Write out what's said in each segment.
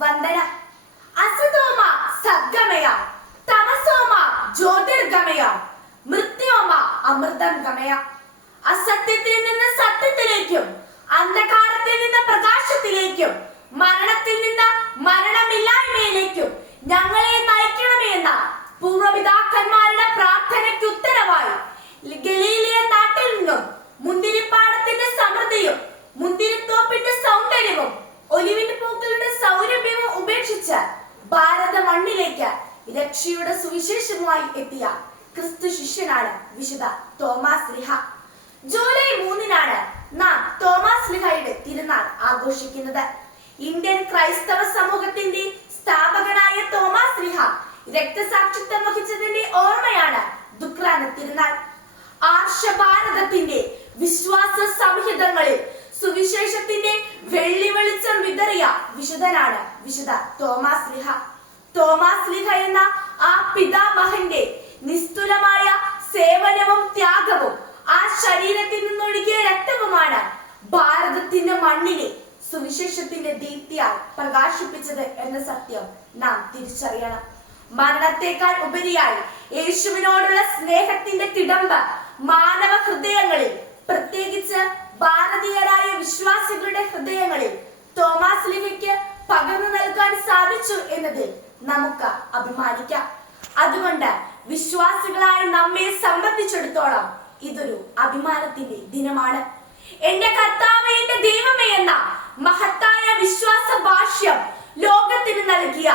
വന്ദന. അസതോമ സദ്ഗമയ, തമസോമ ജ്യോതിർഗമയ, മൃത്യോമ അമൃതം ഗമയ. അസത്യത്തിൽ നിന്ന് സത്യത്തിലേക്കും അന്ധകാരത്തിൽ നിന്ന് പ്രകാശത്തിലേക്കും മരണത്തിൽ നിന്ന് മരണമില്ലായ്മയിലേക്കും ഞങ്ങളെ നയിക്കണമേ എന്ന പൂർവ്വപിതാക്കന്മാരുടെ പ്രാർത്ഥനയ്ക്ക് ഉത്തരവായി ഗലീലിയ നാട്ടിൽ നിന്നും മുന്തിരിപ്പാടത്തിന്റെ സമൃദ്ധിയും മുന്തിരിത്തോപ്പിന്റെ സൗന്ദര്യവും ഒലിവിൻ പൂക്കളുടെ സൗരഭ്യവും ഉപേക്ഷിച്ച് ഭാരത മണ്ണിലേക്ക് രക്ഷയുടെ സുവിശേഷവുമായി എത്തിയ ക്രിസ്തു ശിഷ്യനാണ് വിശുദ്ധ തോമാസ് ശ്ലീഹ. ജൂലൈ 3-നാണ് നാം തോമാസ് ശ്ലീഹയുടെ തിരുനാൾ ആഘോഷിക്കുന്നത്. ഇന്ത്യൻ ക്രൈസ്തവ സമൂഹത്തിന്റെ സ്ഥാപകനായ തോമാസ് ശ്ലീഹ രക്തസാക്ഷിത്വം വഹിച്ചതിന്റെ ഓർമ്മയാണ് ദുഃഖ്രാന തിരുനാൾ. ആർഷഭാരതത്തിന്റെ വിശ്വാസ സംഹിതങ്ങളിൽ സുവിശേഷത്തിന്റെ വെള്ളി വെളിച്ചം വിതറിയ വിശുദ്ധനാണ് വിശുദ്ധ തോമാസ് ശ്ലീഹ. തോമാസ് ശ്ലീഹ എന്ന ആ പിതാമഹന്റെ നിസ്തുലമായ സേവനവും ത്യാഗവും ആ ശരീരത്തിൽ നിന്നൊഴുകിയ രക്തവുമാണ് ഭാരതത്തിന്റെ മണ്ണിനെ സുവിശേഷത്തിന്റെ ദീപ്തിയാൽ പ്രകാശിപ്പിച്ചത് എന്ന സത്യം നാം തിരിച്ചറിയണം. മരണത്തെക്കാൾ ഉപരിയായി യേശുവിനോടുള്ള സ്നേഹത്തിന്റെ തിടമ്പ് മാനവ ഹൃദയങ്ങളിൽ, പ്രത്യേകിച്ച് ഭാരതീയരായ വിശ്വാസികളുടെ ഹൃദയങ്ങളിൽ തോമാസ് ശ്ലീഹയ്ക്ക് പകർന്നു നൽകാൻ സാധിച്ചു എന്നതിൽ നമുക്ക് അഭിമാനിക്കാം. അതുകൊണ്ട് വിശ്വാസികളായ നമ്മെ സംബന്ധിച്ചിടത്തോളം ഇതൊരു അഭിമാനത്തിന്റെ ദിനമാണ്. എന്റെ കർത്താവേ, എന്റെ ദൈവമേ എന്ന മഹത്തായ വിശ്വാസ ഭാഷ്യം ലോകത്തിന് നൽകിയ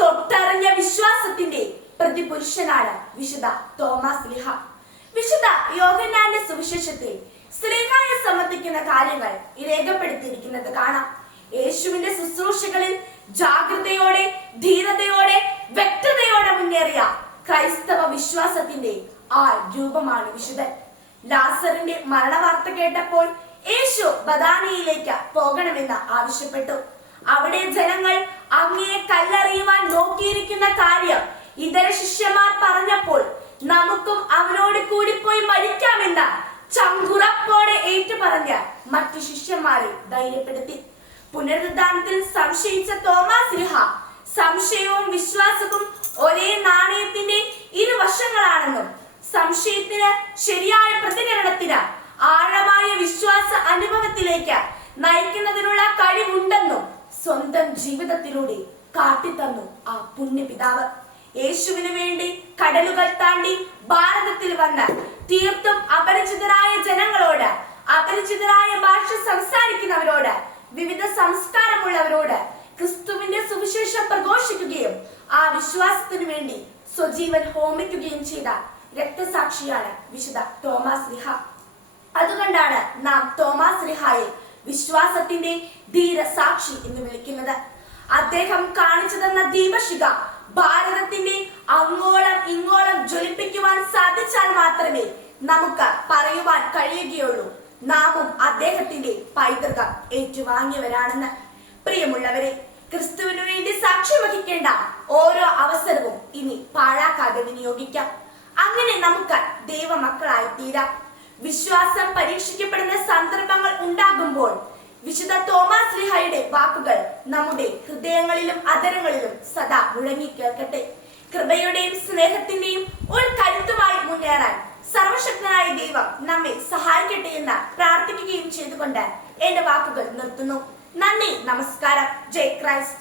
തൊട്ടറിഞ്ഞ വിശ്വാസത്തിന്റെ പ്രതിപുരുഷനാണ് വിശുദ്ധ തോമാസ് ശ്ലീഹ. വിശുദ്ധ യോഹന്നാന്റെ സുവിശേഷത്തിൽ ശ്ലീഹായെ സംബന്ധിക്കുന്ന കാര്യങ്ങൾ രേഖപ്പെടുത്തിയിരിക്കുന്നത് കാണാം. യേശുവിന്റെ ശുശ്രൂഷകളിൽ ജാഗ്രതയോടെ, ധീരതയോടെ, വ്യക്തതയോടെ മുന്നേറിയ ക്രൈസ്തവ വിശ്വാസത്തിന്റെ ആ രൂപമാണ് വിശുദ്ധൻ. ലാസറിന്റെ മരണവാർത്ത കേട്ടപ്പോൾ യേശു ബഥാനിയയിലേക്ക് പോകണമെന്ന് ആവശ്യപ്പെട്ടു. അവിടെ ജനങ്ങൾ അങ്ങയെ കല്ലെറിയുവാൻ നോക്കിയിരിക്കുന്ന കാര്യം ഇതര ശിഷ്യന്മാർ പറഞ്ഞപ്പോൾ നമുക്കും അവനോട് കൂടി പോയി മരിക്കാമെന്ന് ചങ്കുറപ്പോടെ ഏറ്റുപറഞ്ഞ് മറ്റു ശിഷ്യന്മാരെ ധൈര്യപ്പെടുത്തി. പുനരുദ്ധാനത്തിൽ സംശയിച്ച തോമാസ് ശ്ലീഹ സംശയവും വിശ്വാസവും ഒരേ നാണയത്തിന്റെ ഇരുവശങ്ങളാണെന്നും സംശയത്തിന് ശരിയായ പ്രതികരണത്തിന് ആഴമായ വിശ്വാസ അനുഭവത്തിലേക്ക് നയിക്കുന്നതിനുള്ള കഴിവുണ്ടെന്നും സ്വന്തം ജീവിതത്തിലൂടെ കാട്ടിത്തന്നു ആ പുണ്യപിതാവ്. യേശുവിന് വേണ്ടി കടലുകൾ താണ്ടി ഭാരതത്തിൽ വന്ന് തീർത്തും അപരിചിതരായ ജനങ്ങളോട്, അപരിചിതരായ ഭാഷ സംസാരിക്കുന്നവരോട്, വിവിധ സംസ്കാരമുള്ളവരോട് ക്രിസ്തുവിന്റെ സുവിശേഷം പ്രഘോഷിക്കുകയും ആ വിശ്വാസത്തിനു വേണ്ടി സ്വജീവൻ ഹോമിക്കുകയും ചെയ്ത രക്തസാക്ഷിയാണ് വിശുദ്ധ തോമാസ് ശ്ലീഹ. അതുകൊണ്ടാണ് നാം തോമാസ് ശ്ലീഹായെ വിശ്വാസത്തിന്റെ ധീരസാക്ഷി എന്ന് വിളിക്കുന്നത്. അദ്ദേഹം കാണിച്ചു തന്ന ദീപശിഖ ഭാരതത്തിന്റെ അങ്ങോളം ഇങ്ങോളം ജ്വലിപ്പിക്കുവാൻ സാധിച്ചാൽ മാത്രമേ നമുക്ക് പറയുവാൻ കഴിയുകയുള്ളൂ നാമും അദ്ദേഹത്തിന്റെ പൈതൃകം ഏറ്റുവാങ്ങിയവരാണെന്ന്. പ്രിയമുള്ളവരെ, ക്രിസ്തുവിനു വേണ്ടി സാക്ഷ്യം വഹിക്കേണ്ട ഓരോ അവസരവും ഇനി പാഴാക്കാതെ വിനിയോഗിക്കാം. അങ്ങനെ നമുക്ക് ദൈവമക്കളായി തീരാം. വിശ്വാസം പരീക്ഷിക്കപ്പെടുന്ന സന്ദർഭങ്ങൾ ഉണ്ടാകുമ്പോൾ വിശുദ്ധ തോമാസ് ശ്ലീഹയുടെ വാക്കുകൾ നമ്മുടെ ഹൃദയങ്ങളിലും അധരങ്ങളിലും സദാ മുഴങ്ങി കേൾക്കട്ടെ. കൃപയുടെയും സ്നേഹത്തിന്റെയും ഒരു കരുത്തുമായി മുന്നേറാൻ സർവശക്തനായ ദൈവം നമ്മെ സഹായിക്കട്ടെ എന്ന് പ്രാർത്ഥിക്കുകയും ചെയ്തുകൊണ്ട് എന്റെ വാക്കുകൾ നിർത്തുന്നു. നന്ദി, നമസ്കാരം. ജയ് ക്രൈസ്റ്റ്.